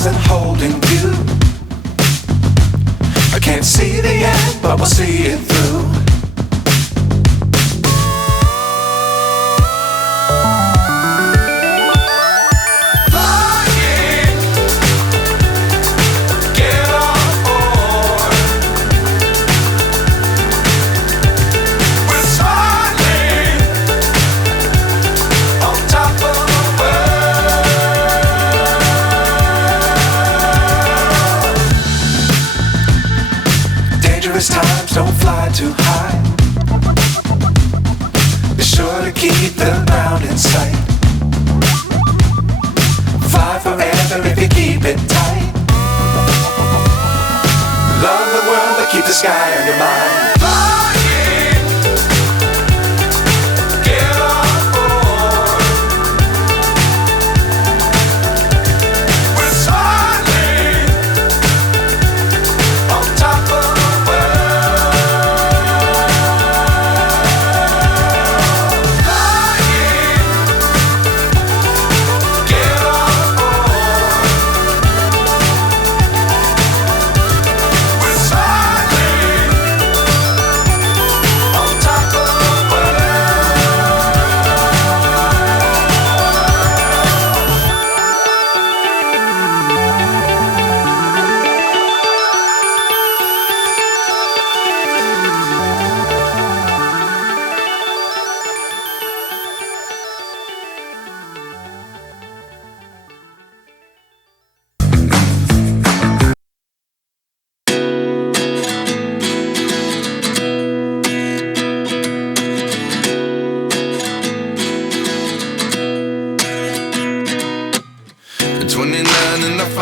stars and holding you. I can't see the end, but we'll see it through. Times don't fly too high. Be sure to keep the ground in sight. Fly forever if you keep it tight. Love the world but keep the sky on your mind.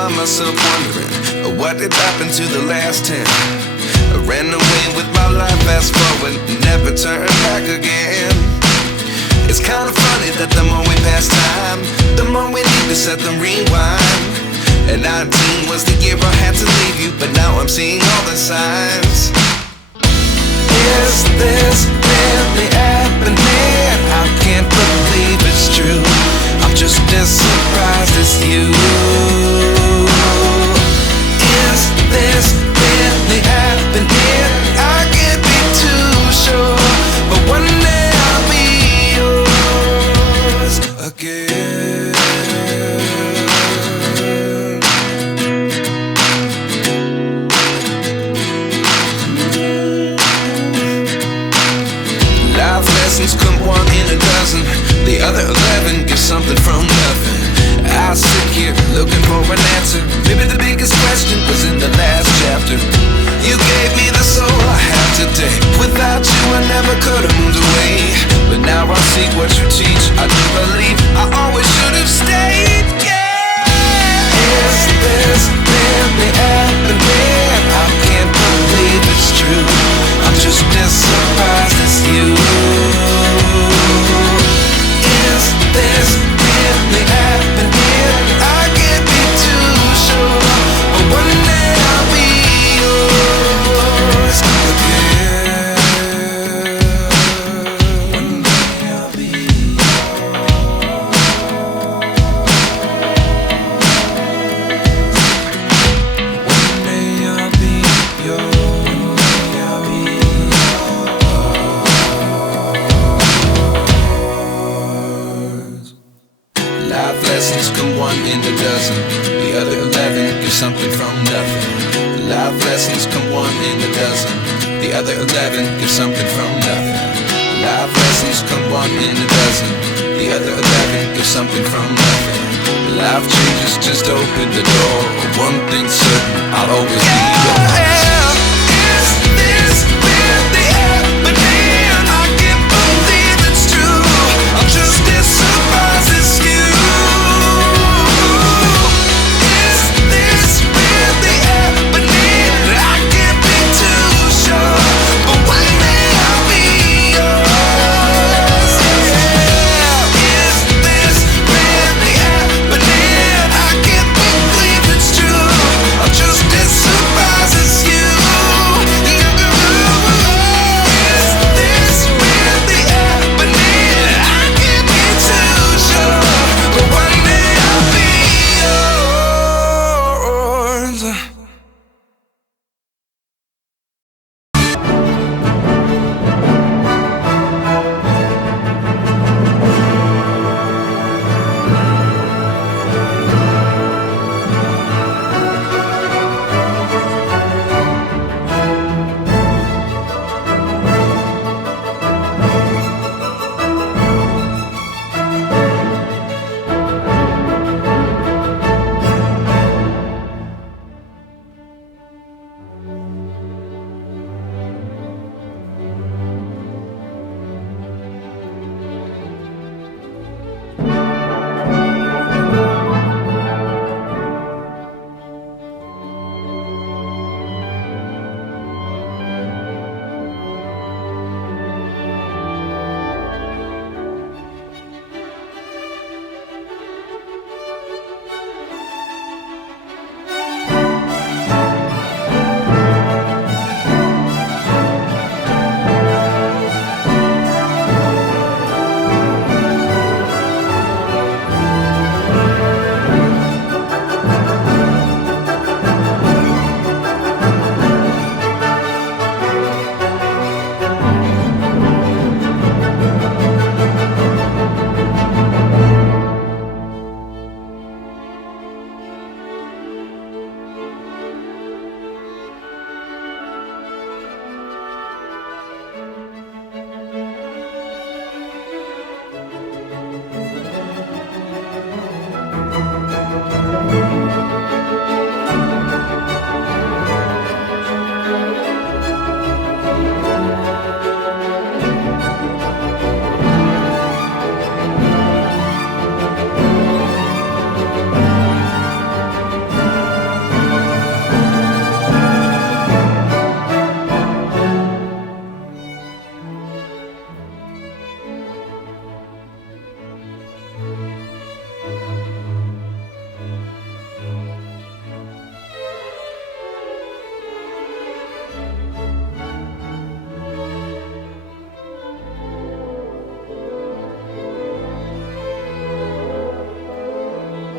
Myself wondering what did happen to the last 10. I ran away with my life, fast forward, never turn back again. It's kind of funny that the more we pass time, the more we need to set them rewind. And 19 was the year I had to leave you, but now I'm seeing all the signs. Is this really happening? I can't believe it's true. I'm just as surprised as you. Is this really happening? I can't be too sure, but one day I'll be yours again. Life lessons come one in a dozen. The other 11 get something from nothing. I sit here looking for an answer. Maybe the biggest question was in the last chapter. You gave me the soul I have today. Without you I never could have moved away. But now I see what you teach. I do believe I always should have stayed. Yeah. Is this really happening? I can't believe it's true. I'm just as surprised as you. Is this really happening? I can't be too sure, but one day I'll be yours again. One day I'll be yours. One day I'll be yours. One day I'll be yours. Life lessons come one in a dozen. The other 11 give something from nothing. Life lessons come one in a dozen. The other 11 give something from nothing. Life lessons come one in a dozen. The other 11 give something from nothing. Life changes just open the door. One thing's certain, I'll always be yours.